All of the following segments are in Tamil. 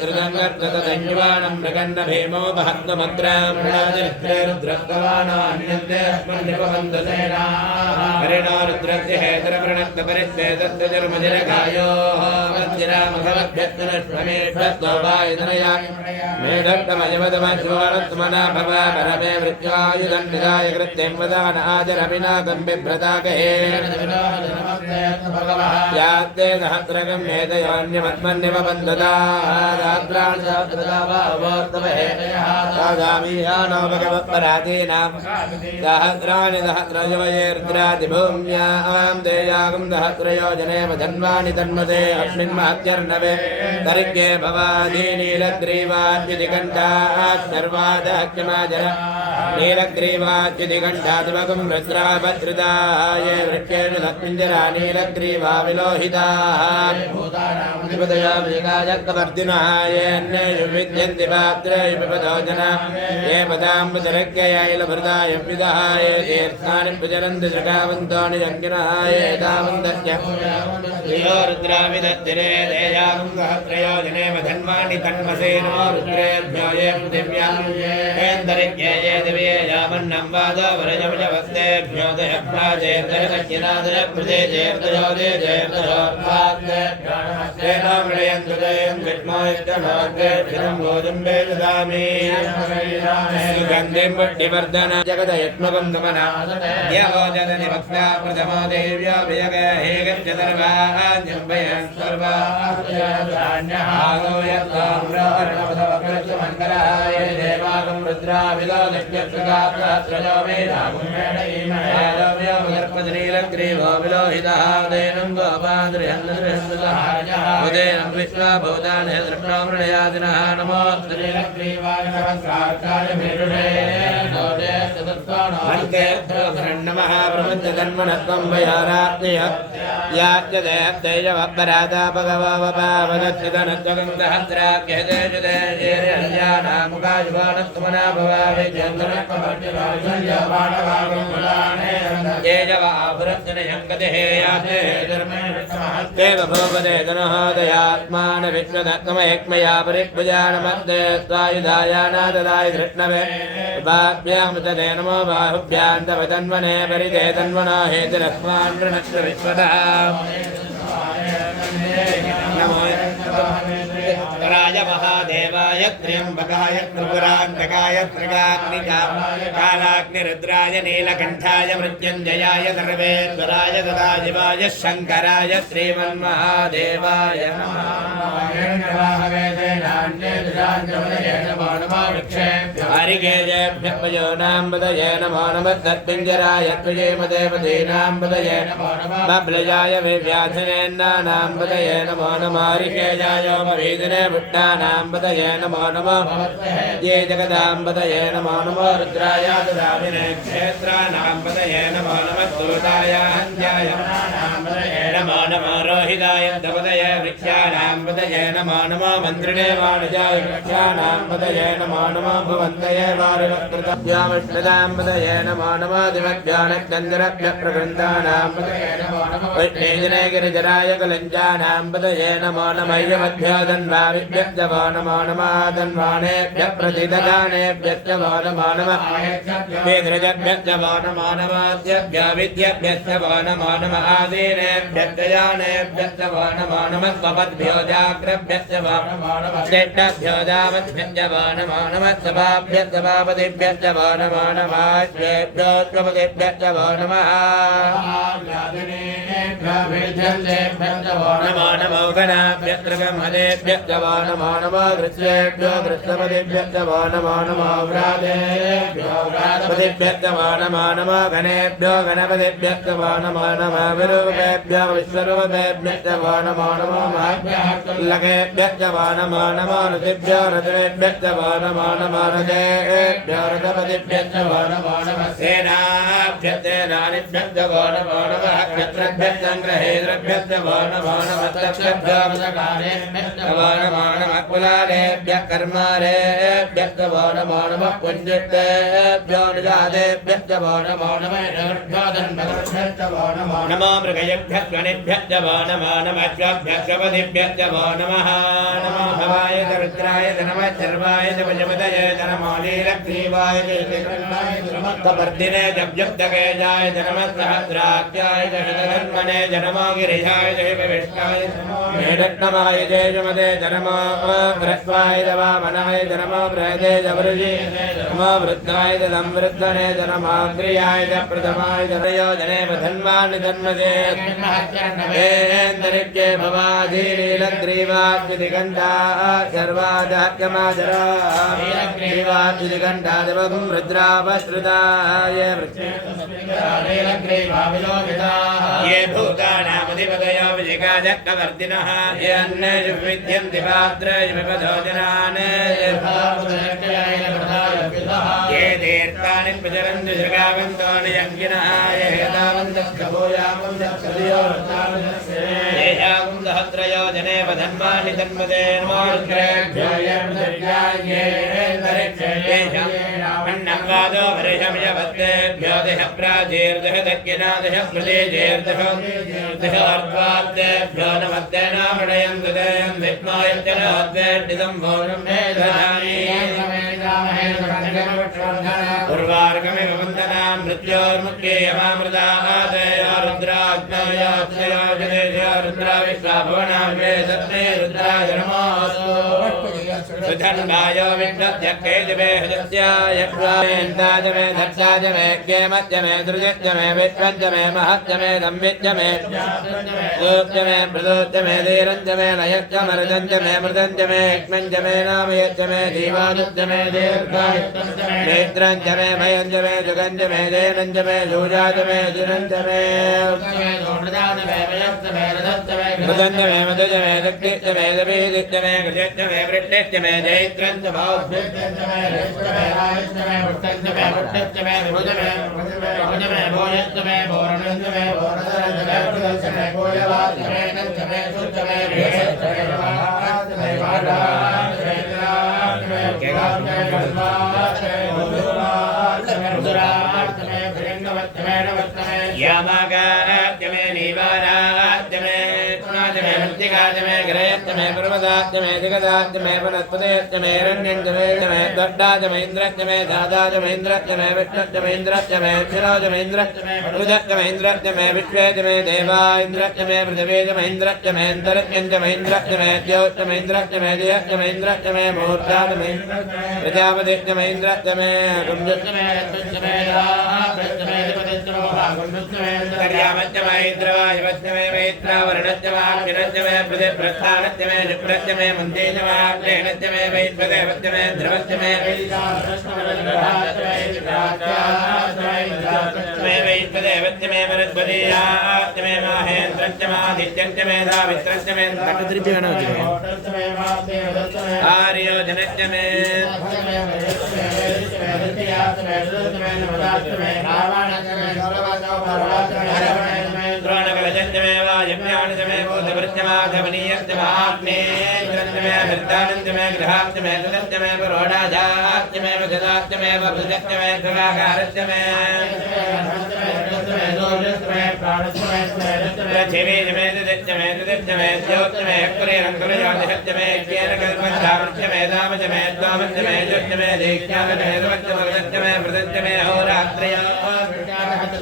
कृतङ्गर्ततञ्जुवाणं मृगन्न भीमो महत्त्वमग्रां हरिणो रुद्रस्य हेतरवृणत्तपरिच्छेदत्तजर्मजरगायोः वज्रामभवद्भ्यत्तनश्वमेभ्यत्वपायतनया मेधट्टमयवदमज्वरत्मना भव परमे मृत्युवायुदण्डिदाय कृत्यं वदान आजरविनागं बिभ्रताकहे यात्ते सहस्रगं मेधयोन्यमत्मन्यव बन्धता रात्राणि भगवत्पराधीनां सहस्राणि सहस्रयुवयेर्द्रादिभूम्यां देयागं सहस्रयोजनेव धन्वानि तन्मते अस्मिन्महत्यर्णवे तर्क्ये भवादीनीलग्रीवाद्युतिकण्ठाः सर्वादक्षमाजर नीलग्रीवाद्युतिकण्ठादिमगं रुद्राभद्रदाय वृक्षेषु तत्पिञ्जरा नीलग्रीवा विलोहिताः वर्धिनः येन्नेषु विद्यन्ति पात्रेषु पिबतो जना ये पदाम्बुजरज्ञयायलभृताय विदः ये तीर्थानि प्रचरन्ति दृढावन्तो निजङ्गिनः ये तावन्तस्य प्रियो रुद्राविदत्तिरे देयागं सहस्रयोजनेव धन्वानि तन्मसे नमो रुद्रेभ्यो ये पृथिव्याहेन्दरिज्ञे ये दिव्ये यावन्नं वादो वरजमजवस्तेभ्यो दयप्राजेर्दयकज्ञनादरकृते जेर्दयोदे जेर्दयोर्वाद्येनो मृडयन्तु जयं विष्णोयज्ञमाग्रेभिरं भोजं वेददामि सुगन्धिं पुष्टिवर्धन जगदयत्मकं गमना यहो जदनि भक्ता प्रथमो देव्यो विजगे हे गच्छदर्वान्यं वयं सर्वान्यहागो यत्ताम्रोर्णवधवकृतमङ्गलाय देवागं रुद्राविदो नित्यत्सुगात्रयो मेधागुण्मेणीमहेदव्यो मगर्पदनीलग्रीवो विलोहितः उदेनं गोपाद्रिहन्दृहन्दुसहायः उदेनं विश्वाभूतानि दृष्णो मृणयादिनः नमोऽस्तनीलग्रीवाय सहस्रार्काय मेरुषे नमः प्रपञ्चतन्मनत्वं वयारात्मय याच्यदेवदेयवपराधा भगववपावदच्युतनत्वगं सहस्राख्यदेजुदेजेर्यन्यानामुखायुवानस्तुमना भवामि देवभोपदेतनहोदयात्मान विश्वदत्तमयक्मया परिभुजानमध्ये स्वायुधायानाददाय धृष्णवे उपाभ्यामृतते नमो बाहुभ्यां तव तन्वने परिते तन्वनो हेतिरस्मान् गृणस्य विश्वतः नमो राज महादेवाय त्र्यंबकाय त्रिपुरान्तकाय त्रिकाग्निकाय कालाग्निरुद्राय नीलकण्ठाय मृत्युञ्जयाय सर्वेश्वराय सदाशिवाय शङ्कराय श्रीमन्महादेवाय हरिकेजेभ्यः पयोनाम्बदये नमो नमः तत्पिञ्जराय त्वयेमदेवतीनाम्बदये बभ्रजाय विव्याधिनेन्नानाम्बदये नमो नमः हरिकेजाय मवीदिने भुट्टानाम्बदये नमो नमः ये जगदाम्बदये नमो नमः रुद्राय ददामिने क्षेत्रानाम्बदये नमो नमः दूताय हन्याय नमो नमः रोहिताय दपदये वृक्षानाम्बदये नमो नमः मन्त्रिणे वाणिजाय वृक्षानाम्बदये नमो नमः भवन्तये वारिवत्कृतभ्यामष्टदाम्बदये नमो नमः दिवभ्यानक्कन्दरभ्यः प्रकृन्तानाम्बदये नमो नमः वैष्णेजने गिरिजराय कलञ्जानाम्बदये नमो नमः यमभ्यो धन्वाविभ्यः नमो नमः धन्वाणेभ्यः प्रतिददानेभ्यश्च नमो नमः वेदृजभ्यश्च नमो नमः अद्यभ्यो विद्यभ्यश्च नमो नमः आदीनेभ्यश्च यानेभ्यश्च नमो नमः स्वपद्भ्यो जाग्रभ्यश्च नमो नमः श्रेष्ठभ्यो दावद्भ्यश्च नमो नमः सभाभ्यश्च सभापतिभ्यश्च नमो नमः श्रेभ्यो स्वपतिभ्यश्च नमः नमो नमो गणाभ्यश्च गमहदेभ्यश्च नमो नमः कृष्णेभ्यो कृष्णपतिभ्यश्च नमो नमः व्रातेभ्यो व्रातपतिभ्यश्च नमो नमः गणेभ्यो गणपतिभ्यश्च नमो नमः विरूपेभ्यो विश्वरूपेभ्यश्च नमो नमः लकेभ्यश्च नमो नमः ऋषिभ्यो ऋतुभ्यश्च नमो नमः रथेभ्यो रथपतिभ्यश्च नमो नमः सेनाभ्यश्च सेनानिभ्यश्च नमो नमः क्षत्रभ्यश्च ग्रहे द्रव्यस्य वो नमो नमस्तभ्यो नमो नमकुलालेभ्यः कर्मारेभ्यः वो नमो नमः पुञ्जितेभ्यो निजातेभ्यश्च वो नमो नमो मृगयेभ्यः गणेभ्यश्च वो नमो नमः गवदेभ्यश्च वो नमः नमो भवाय रुद्राय नमः सर्वाय जपजपदये नमो नीलग्रीवाय समर्थवर्धिने जपजप्तकेजाय नमः सहस्राख्याय शतधर्मणे नमो गिरिजाय विष्णाय मेढट्टमाय जयजमदे नमो बृहस्वाय वामनाय नमो बृहदे जवृजे नमो वृद्धाय संवृद्धने नमोऽग्र्याय प्रथमाय जनयोजने धन्वानि धन्मदे वेन्दरिक्ये भवाधीरीलग्रीवाग्निदिगन्धा सर्वादाह्यमाजरा ग्रीवाग्निदिगन्धा देवगुं रुद्रावश्रुताय ये भूतानामधिपतयो विजिगाजक्कवर्तिनः ये अन्येषु विद्यन्ति पात्रयुपधोजनान् ये तीर्थानि प्रचरन्ति जगावन्तानि यज्ञिनः ये येषां सहस्रयोजने वधन्वानि तन्मते अन्नवादो वर्षमयवत्तेभ्यो दश प्राचीर्दश दक्षिणादश प्रदेशेर्दश दशार्ध्वाद्देभ्यो नमस्ते नामणयं हृदयं विद्मायत्यनोद्वेष्टितं भोजं मेधानि उर्वार्कमिव वन्दनां मृत्योर्मुख्ये यमामृतादयो रुद्राग्नयो जनेशो रुद्राविश्वाभुवनां सत्ते रुद्राय नमोऽस्तु सुधन्वायो विष्णुत्यक्के दिवे हृदस्याय क्वामेन्ताज मे धत्ताज मे ज्ञेमज मे दृजज मे विश्वज मे महज मे दम्बिज मे सूक्ष मे प्रदोज मे धीरंज मे नयज मृदंज मे मृदंज मे एक्मंज मे नामयज मे दीवानुज मे दीर्घायुज मे नेत्रंज मे भयंज मे जुगंज मे जयनंज मे जूजाज मे जुनंज मे मृदंज मे मधुज मे दक्षिज मे दबीदिज मे गजज मे वृष्टिज मे जैत्रंज भावभृज मे रिष्ट मे रायज मे वृष्टंज मे वृष्टिज मे भुज मे भुज मे भोजज मे भोरणंज मे भोरदरंज मे भुजज मे भोजवाज मे नंज मे सुज मे भेषज मे वाज मे वाडाज मे राज मे केगाज मे गजवाज मे मधुराज मे रुद्राज मे भृंगवत मे नवत मे यामागाज मे निवाराज मे पुनाज मे मृत्तिकाज मे ग्रयज मे पर्वताज मे दिगदाज मे वनस्पतेज मे रण्यंज मे दड्डाज मे इंद्रज मे दादाज मे इंद्रज मे विष्णुज मे इंद्रज मे शिरोज मे इंद्रज मे रुजज मे इंद्रज मे विश्वेज मे देवा इंद्रज मे पृथिवीज मे इंद्रज मे अंतरिक्षंज मे इंद्रज मे ज्योतिष मे इंद्रज मे जयज मे इंद्रज मे मुहूर्ताज मे प्रजापतिज मे इंद्रज मे कुंजज मे तुज मे राज मे अधिपतिज मे भागुंज मे कर्यामज मे इंद्रवायवज मे मैत्रावरणज मे अग्निज मे प्रतिप्रस्थानज मे निप्रज मे मंदेज मे अग्नेनज मे वैश्वदेवज मे द्रवज मे वैश्वदेवज मे वरद्वदीयाज मे माहेन्द्रज मे आदित्यज मे धावित्रज मे आर्योजनज मे द्रोणकलजज मे वायव्याणज मे भूतवृत्यमाधवनीयज मे आग्नेयज मे हृदानंद मे गृहाज मे तदज मे परोडाजाज मे वजदाज मे वभुजज मे दुरागारज मे पृथिवीज मे तदज मे ज्योतिष मे कुरेरंकुरयोजज मे ज्ञान कल्पधावज मे दामज मे द्वामज मे जुज मे दीक्षाज मे रुवज वरदज मे वृदज मे होरात्रय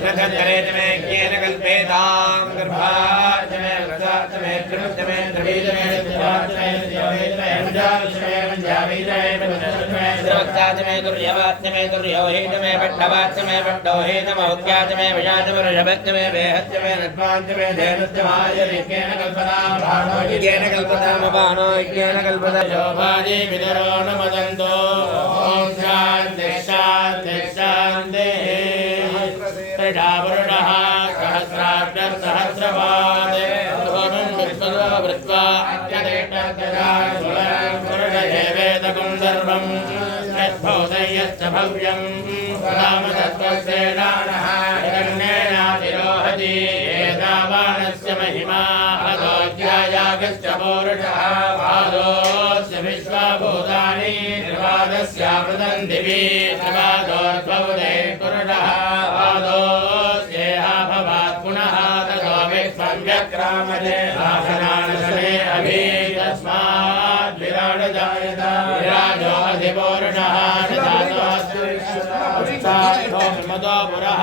रथतरेज मे ज्ञान कल्पेतां गर्भाज मे वृदाज मे त्रिमुज मे द्रवीज मे द्वाज मे योवेज मे अंजाज मे मंजावीज मे वृदज मे द्रवत्ताज मे दुर्यवाज मे दुर्योहित मे पट्टवाज मे पट्टोहित महुक्याज मे विजाज मे ऋषभज मे बेहज मे नट्वाज मे धेनुज माय विज्ञान कल्पनां भानो विज्ञान कल्पनां भानो विज्ञान कल्पनां शोभाजी विदरो नमदन्तो ओम शांति शांति शांति त्रिडावरुणः सहस्राक्षर सहस्रपाद ध्वनं विश्वतो वृत्वा अत्यदेवेदकं सर्वं यद्भूतयश्च भव्यं रामतत्त्वस्येनानः जगन्नेनातिरोहति एतावानस्य महिमा अदोऽध्यायागश्च पौरुषः पादोऽस्य विश्वभूतानि निर्वादस्यामृतं दिवि निर्वादोद्भवते पुरुषः पादोऽस्येहा भवात् पुनः ततो विश्वं व्यक्रामते भाषणानशने अभि तस्मात् विराड जायत विराजो अधिपौरुषः मदो पुरः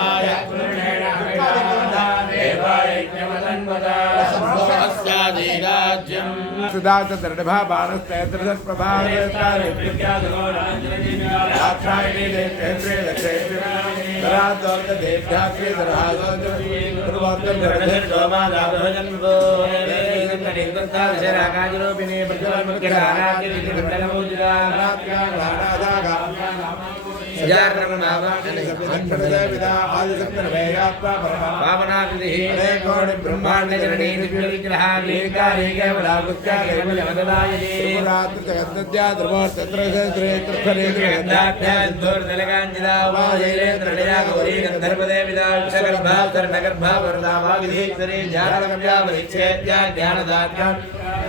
ब्रह्मांड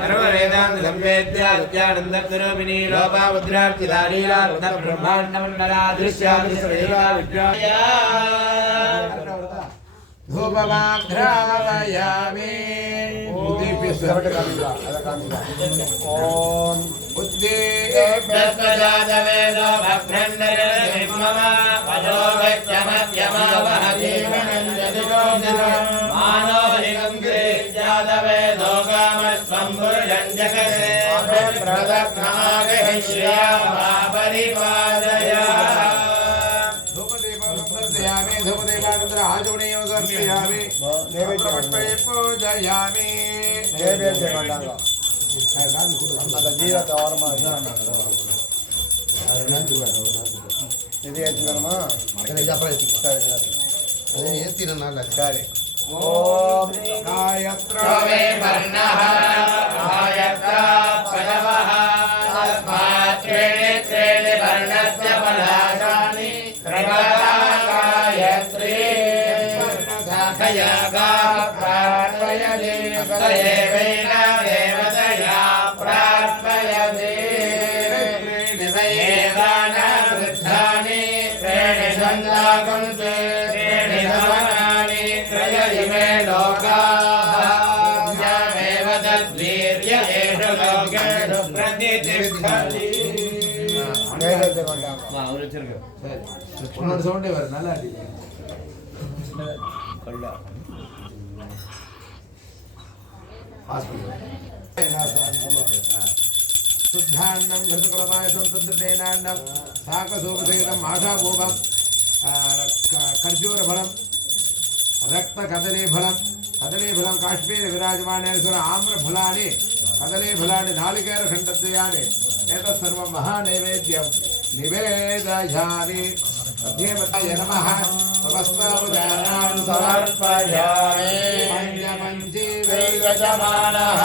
सर्ववेदांत संवेद्यानंद स्वरूपिणी लोपावद्रार्चिदालीला ब्रह्मांड मंडला दृश्यादृश्यवेला विद्या धूपमाघ्रामयामि ओम बुद्धिर्भ्रष्टजातवेदो भक्त्रन्दरमम पदो वच्चमत्यमावहजीवनञ्जदिको मानो हरिगङ्गे जातवेदो कामस्वं पुरुषं जगते प्रदक्षिणागहिष्या परिपादय धूपदेवानंतर आचमनीय समर्पयामि नैवेद्यमष्टये पूजयामि नैवेद्यमण्डलं அந்த ஜீவத்தை ஓரமா இது ஏற்றிக்கணுமா அப்புறம் ஏற்றினால சரி ஓம் காயத்ரவே வர்ணः காயத்ர பதவः தஸ்மாத் த்ரேணி வர்ணஸ்ய பலாசானி த்ரிகாயத்ரே சாkhயகா பிரார்ப்பயதே சயேவேன தேவதயா பிரார்ப்பயதே நிவேதான விருத்தானி த்ரேணி சந்தாகம் த்ரேணி சமனானி த்ரய இமே லோகாः ஞாமேவ தத்வீர்ய ஏஷ லோகேஷு பிரதிதிஷ்டதி நைவேத்யம் கொண்டாங்க வா ஒரு வச்சிருங்க சரி உன்னோட சவுண்டே வர நல்லா அடி கல்லா शुद्धान्नं घृतकुलपायसं तद्रतेनान्नं शाकसोपसेदम् आशाभूपं खर्जूरफलं रक्तकदलीफलं कदलीफलं काश्मीर विराजमानेश्वर आम्रफलानि कदलीफलानि नारिकेलखण्डद्वयानि एतत् सर्वं महानैवेद्यं निवेदयामि देवताय नमः समस्तपूजानां समर्पयामि पञ्चमञ्जीवैर्यजमानः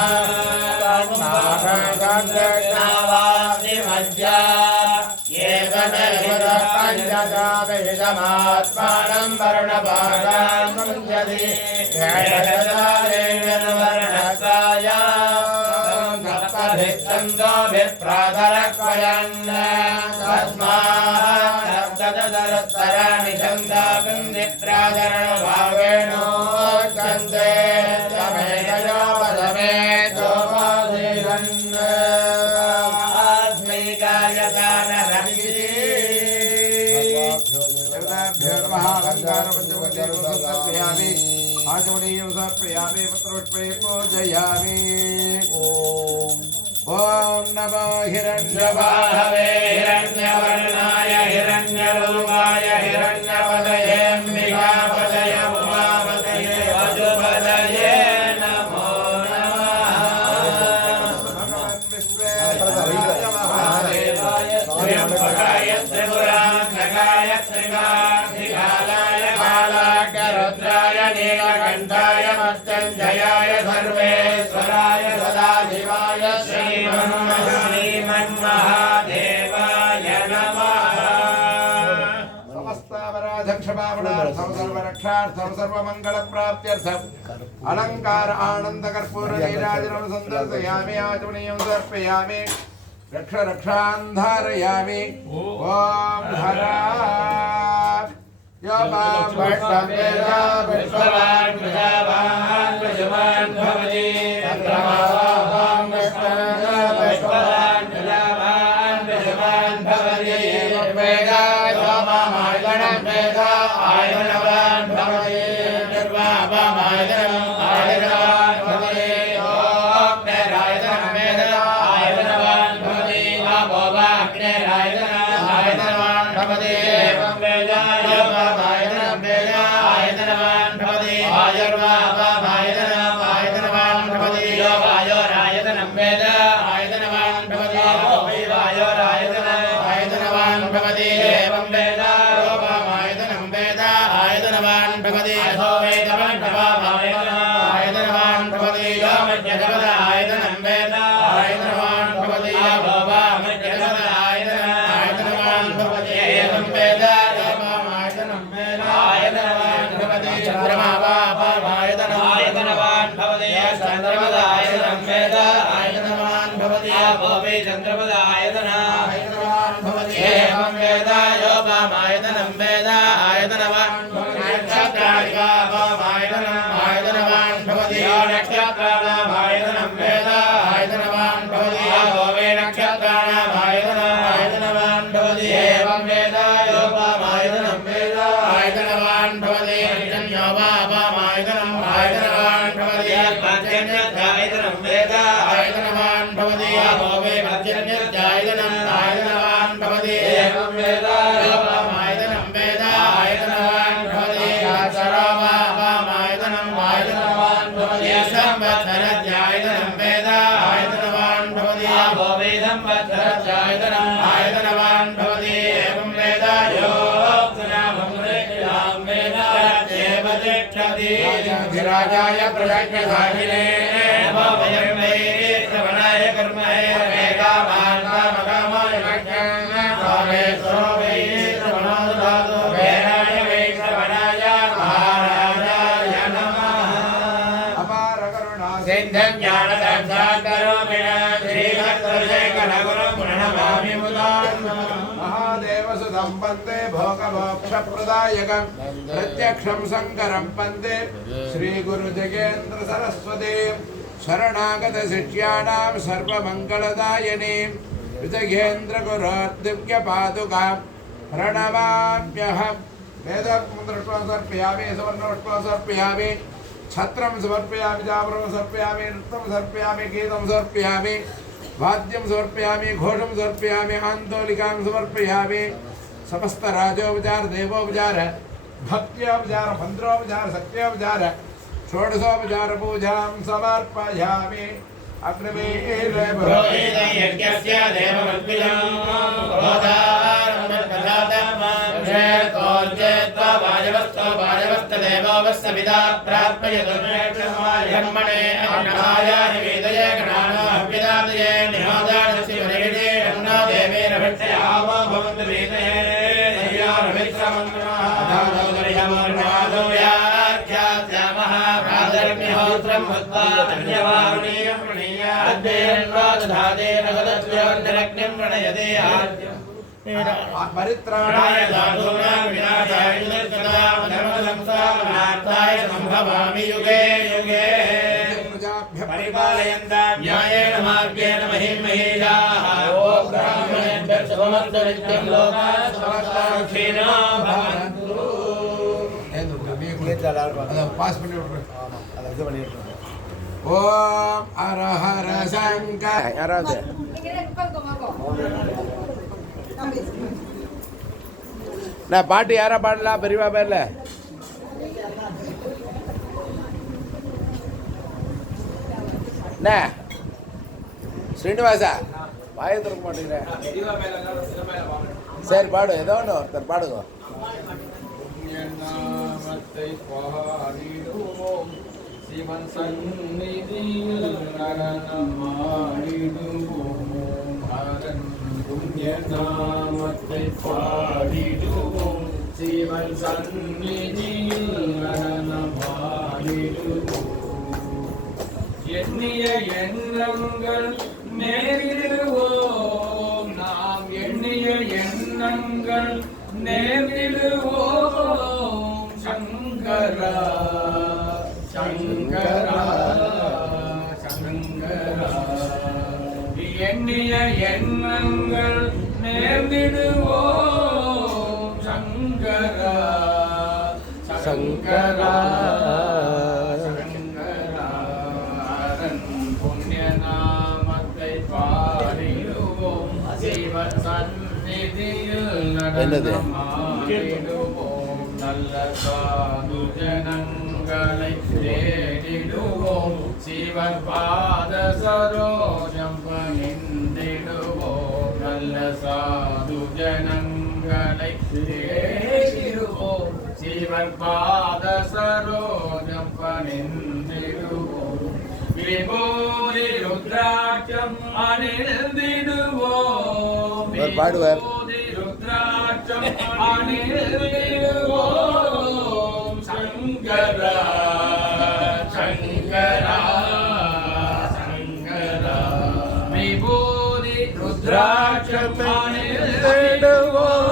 तन्नागन्धनावादिमज्जा येतमेतः पञ्चजातहितमात्मानं वर्णभागान् मुञ्चति ध्यायददारेण्यवर्णकाय सप्तभिस्कन्दोभिप्रातरक्वयन् तस्मात् तदतरतराणि छन्दागन्धिप्रातरणभावेनोच्यन्ते तमेकयोपदमेतो वादिरन् आत्मैकायतानरविः आचमनीयं समर्पयामि पत्रपुष्पे पूजयामि ओम नमो हिरण्यबाहवे हिरण्यवर्णाय हिरण्यरूपाय हिरण्यपदये अम्बिकापदये उमापदये वजुपदये नमो नमः त्र्यम्बकाय त्रिपुरान्तकाय त्रिकालाय कालाग्निरुद्राय नीलकण्ठाय मृत्युञ्जयाय सर्वेश्वराय सदाशिवाय श्रीमन्महादेवाय नमः। समस्तावराध्यक्ष सर्वपावनार्थं सर्वरक्षार्थं सर्वमङ्गलप्राप्त्यर्थम् अलङ्कार आनन्दकर्पूरनीराजनं सन्दर्शयामि आचमनीयं समर्पयामि रक्ष रक्षान्धारयामि ॐ हरा यो मां वैष्णवेदा विश्ववान् प्रजावान् प्रजवान् भवति चन्द्रमावां विश्ववान् प्रजावान् प्रजवान् भवति वेदा यो मामायणं वेदा आयनवान् भवति सर्वामायणम् आयनवान् भवति ॐ नैरायणं वेदा आयनवान् भवति अभोवाग्नेरायणम् आयनवान् भवति एवं वेदा आयतनवान् भवति आयुर्वायतनम् आयतनवान् भवति यो वायोरायतनं वेद आयतनवान् भवति वायोरायतनम् आयतनवान् भवति एवं वेद योपामायतनं वेद आयतनवान् भवति अथो वेदमण्डपामायतनवान् भवति यो मध्यगवद आयतनं वेद आयतनवान् भवति अभोवामध्यगवद आयतनवान् भवति एवं वेद आयतनवान् भवति चन्द्रमदायतनं वेद आयतनवान् भवति भोवे चन्द्रमदायतनायतनवान् भवति एवं वेद योपामायतनं वेद आयतनवान् नक्षत्रादिकापामायतनम् आयतनवान् भवति यो नक्षत्राणामायतनं वेद आयतनवान् भवति भोवे नक्षत्राणामायतनवान् भवति एवं वेद योपामायतनं वेद आयतनवान् भवति आयतनम् आयतनवान् भवति आयतनं वेद आयतनवान् भवति भोवे मध्यन्यस्यायतनम् आयतनवान् भवति एवं वेद योपामायतनं वेद आयतनवान् भवति सर्वामायतनम् आयतनवान् भवति संवत्सरस्यायतनं वेद आयतनवान् भवति भोवे संवत्सरस्यायतनम् आयतनवान् भवति एवं वेद यो राजाय प्रजाज्ञाहिने वयं वै श्रवणाय कर्मणे वेदामानकामकामाय कामे वै श्रवणोदातो वेदाय वै श्रवणाय महाराजाय नमः अपार करुणा सिन्धं ज्ञानदर्शाकरोमिण श्रीभक्तशेखरगुरुं प्रणमामि मुदान् महादेवसुतं वन्दे भोगमोक्षप्रदायकं प्रत्यक्षं शङ्करं वन्दे श्रीगुरुजगेन्द्र सरस्वती शरणागतशिष्याणां सर्वमङ्गलदायिनीं विजयेन्द्रगुरोर्दिव्यपादुकां प्रणमाम्यहं वेदोक्तं दृष्ट्वा समर्पयामि सुवर्णोष्टं समर्पयामि छत्रं समर्पयामि चामरं समर्पयामि नृत्यं समर्पयामि गीतं समर्पयामि वाद्यं समर्पयामि घोषं समर्पयामि आन्दोलिकां समर्पयामि समस्त राजोपचार देवोपचार भक्त्योपचार मंत्रोपचार सत्योपचार षोडशोपचार पूजां समर्पयामि अग्निमीले पुरोहितयज्ञस्य देवमद्विजं वाजवस्तदेवोऽवस्तविदा प्राप्ययतु कर्मणे अन्नाय निवेदये गणानो हव्यदादये निहोदानस्य वरेणे अन्नो देवेन भक्षयामो भवन्तु वेदये धियानमित्रमन्त्रमाधादोदरिहमोर्णादो याख्यास्यामः प्रादर्म्यहोत्रं भक्त्वा धन्यवारणीयं प्रणीय अद्येन्वादधादेन गदत्योऽन्तरग्निं प्रणयते आद्यम् परित्राणाय साधूनां विनाशाय दुष्कृतां धर्मसंस्थापनार्थाय सम्भवामि युगे युगे परिपालयन्ता न्यायेन मार्गेण महिमहेयाः ॐ ब्राह्मणेभ्यः शुभमस्तु नित्यं लोकाः समस्ताः सुखिनो भवन्तु ஓம் அரஹர சங்கர் யாராவது நான் பாட்டு யாரா பாடலாம் பெரியவா பேர்ல ஸ்ரீனிவாசா வாயை திறக்க மாட்டேங்கிறேன் சரி பாடு ஏதோ ஒன்று ஒருத்தர் பாடுங்க நாமத்தை பாடிடுவோம் சிவன் சந்நிதியில் நடனமாடிடுவோம் ஹரன் புண்ணிய நாமத்தை பாடிடுவோம் சிவன் சந்நிதியில் நடனமாடிடுவோம் எண்ணிய எண்ணங்கள் நேரிடுவோம் நாம் எண்ணிய எண்ணங்கள் நேரிடுவோம் சங்கரா சங்கரா சங்கரா எண்ணிய எண்ணங்கள் நேர்ந்திடுவோம் சங்கரா சங்கரா சங்கரா புண்ணிய நாமத்தை பாடிடுவோம் சிவ சந்நிதியில் நடனமாடிடுவோம் நல்ல சாது ஜனங்களை தேடிடுவோம் சிவன் பாத சரோஜம் பணிந்திடுவோம் நல்ல சாது ஜனங்களை தேடிடுவோம் சிவன் பாத சரோஜம் பணிந்திடுவோம் விபூதி ருத்ராட்சம் அணிந்திடுவோம் விபூதி ருத்ராட்சம் அணிந்திடுவோம் சங்கரா சங்கரா சங்கரா விபூதி ருத்ராட்சம் அணிந்திடுவோம்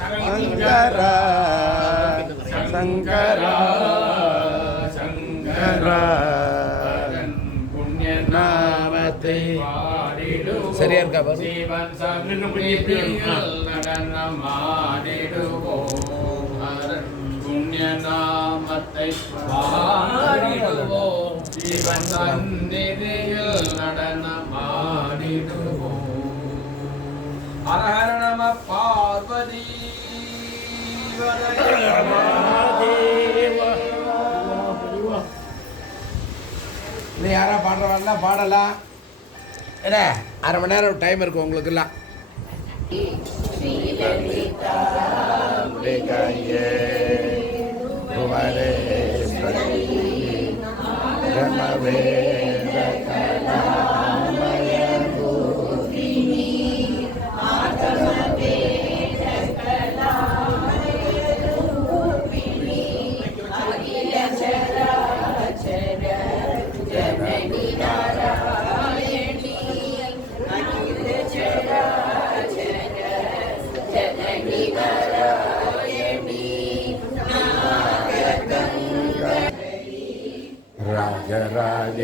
சங்கரா சங்கரா சங்கரா புண்ணிய நாமத்தை சரியா இருக்கா சிவன் சந்நிதியில் நடனமாடிடுவோம் புண்ணிய நாமத்தை பாடிடுவோம் சிவன் சந்நிதியில் நடனமாடிடுவோம் ஹர ஹர நம பார்வதி நீ யாரா பாடுறவாங்களா பாடலாம் என்ன அரை மணி நேரம் டைம் இருக்கு உங்களுக்குலாம்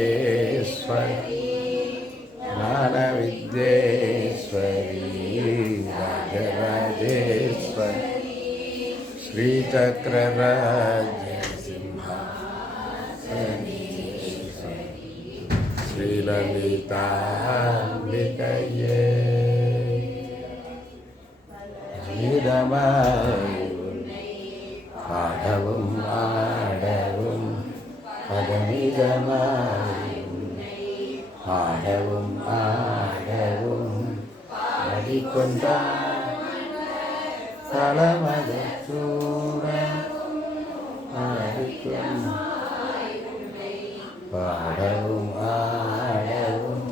ராஜராஜேஸ்வரி ஞானவித்யேஸ்வரி ராஜராஜேஸ்வரி ஸ்ரீசக்கரராஜ்ய சிம்ஹாசனீஸ்வரி ஸ்ரீலலிதாம்பிகையே ஆடவும் ஆடவும் ஆடவும் ஆடவும் அடிக்கொண்டார் தலமத சூட ஆடிக்கும் பாடவும் ஆடவும்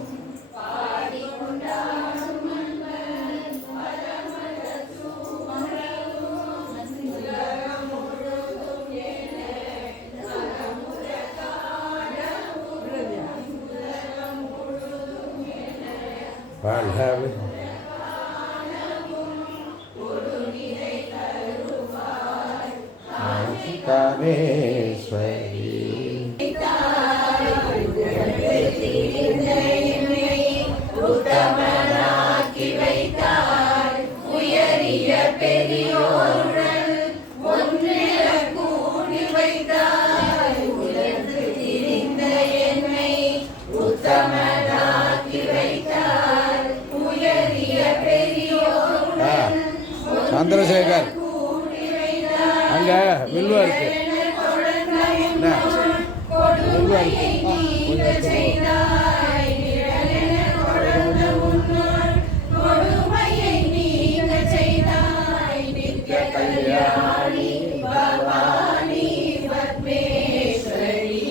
வாழ்கவே காமேஸ்வரி உத்தமனாக்கி வைத்தார் உயரிய பெரியோர்கள் ஒன்றில கூடி வைத்தார் உலர்ந்து திரிந்த என்னை உத்தமனாக்கி வைத்தார் உயரிய பெரியோர்கள் சந்திரசேகர் அங்க வில்வா இருக்கு என்ன? வில்வா இருக்கு. கொடுமையை நீங்க செய்தாய் நித்ய கல்யாணி பவானி பத்மேஸ்வரி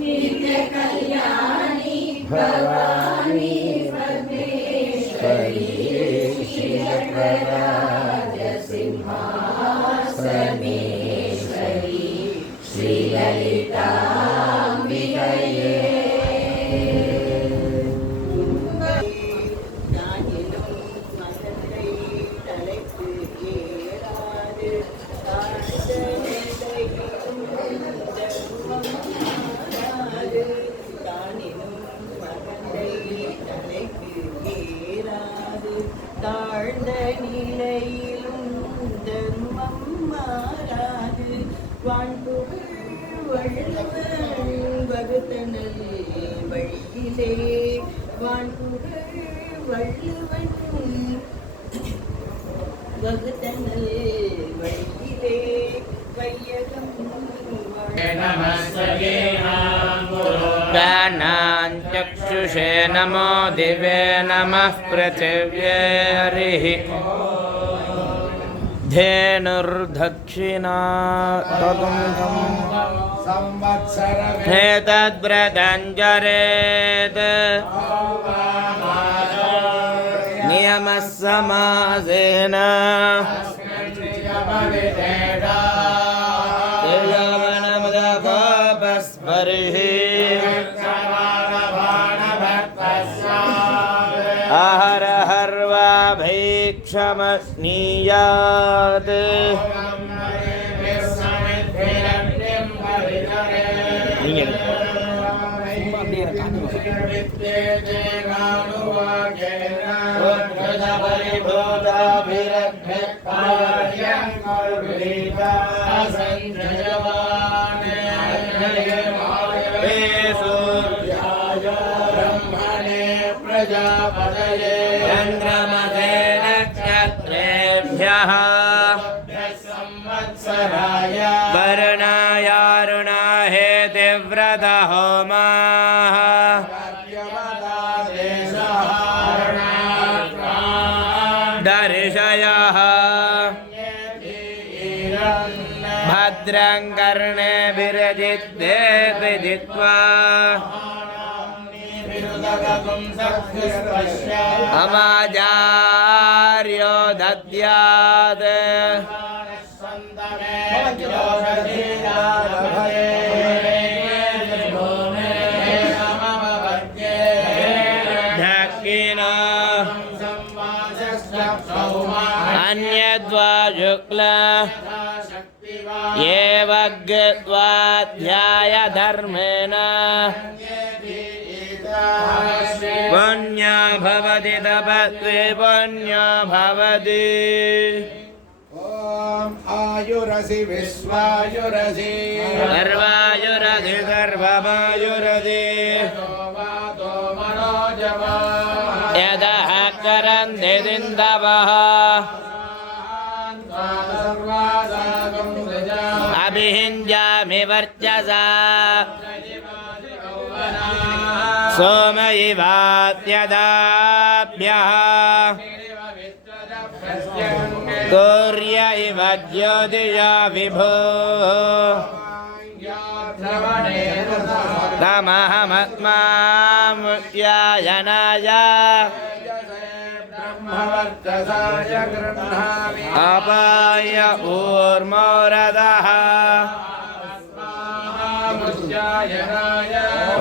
நித்ய கல்யாணி பவானி பத்மேஸ்வரி ஸ்ரீ சக்கரராஜ சிம்ஹாசனீஸ்வரி வாழ்ந்த நிலையிலும் தர்மம் மாறாது வான்புகழ் வள்ளுவன் வகுத்தனல் வழியிலே வான்புகழ் வள்ளுவன் வகுத்தனல் வழியிலே வையகம் ज्ञानाञ्चक्षुषे नमो दिवे नमः पृथिव्ये हरिः धेनुर्दक्षिणा एतद्व्रतञ्जरेत् नियमः समासेन आहर हर्वा भैक्षमस्नीयात् चन्द्रमसे नक्षत्रेभ्यः वर्णायारुणाहेतिव्रतहोमाः दर्शयः भद्रं कर्णेभिर्जित्ते विदित्वा अमाजार्यो दद्यात् ढक्किना अन्यद्वा शुक्ला एवग्त्वाध्यायधर्मेण पुण्या भवति तपस्वी पुण्या भवति ॐ आयुरसि विश्वायुरसि सर्वायुरसि सर्वमायुरसि यदः करन्ति दिन्दवः अभिहिञ्जामि वर्चसा सोम इवात्यदाभ्यः सूर्य इव ज्योतिषा विभो तमहमत्मामुष्यायनाय अपाय ऊर्मोरदः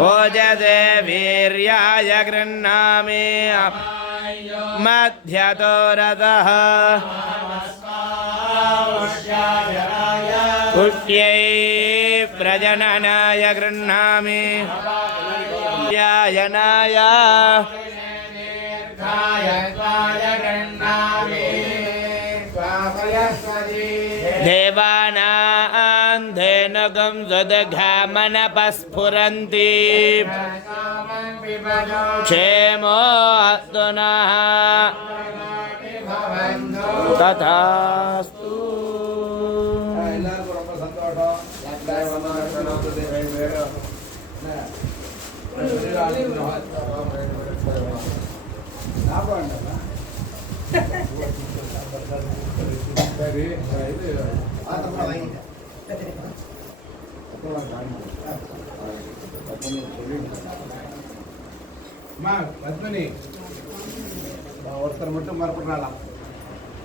ओजसे वीर्याय गृह्णामि मध्यतो रथः पुष्यै प्रजननाय गृह्णामि यायनाय देवानां धेनुकं सुदघामनपस्फुरन्ति क्षेमो अस्तु नः तथास्तु பத்மினி ஒருத்தர் மட்டும் மறப்படுறாளா?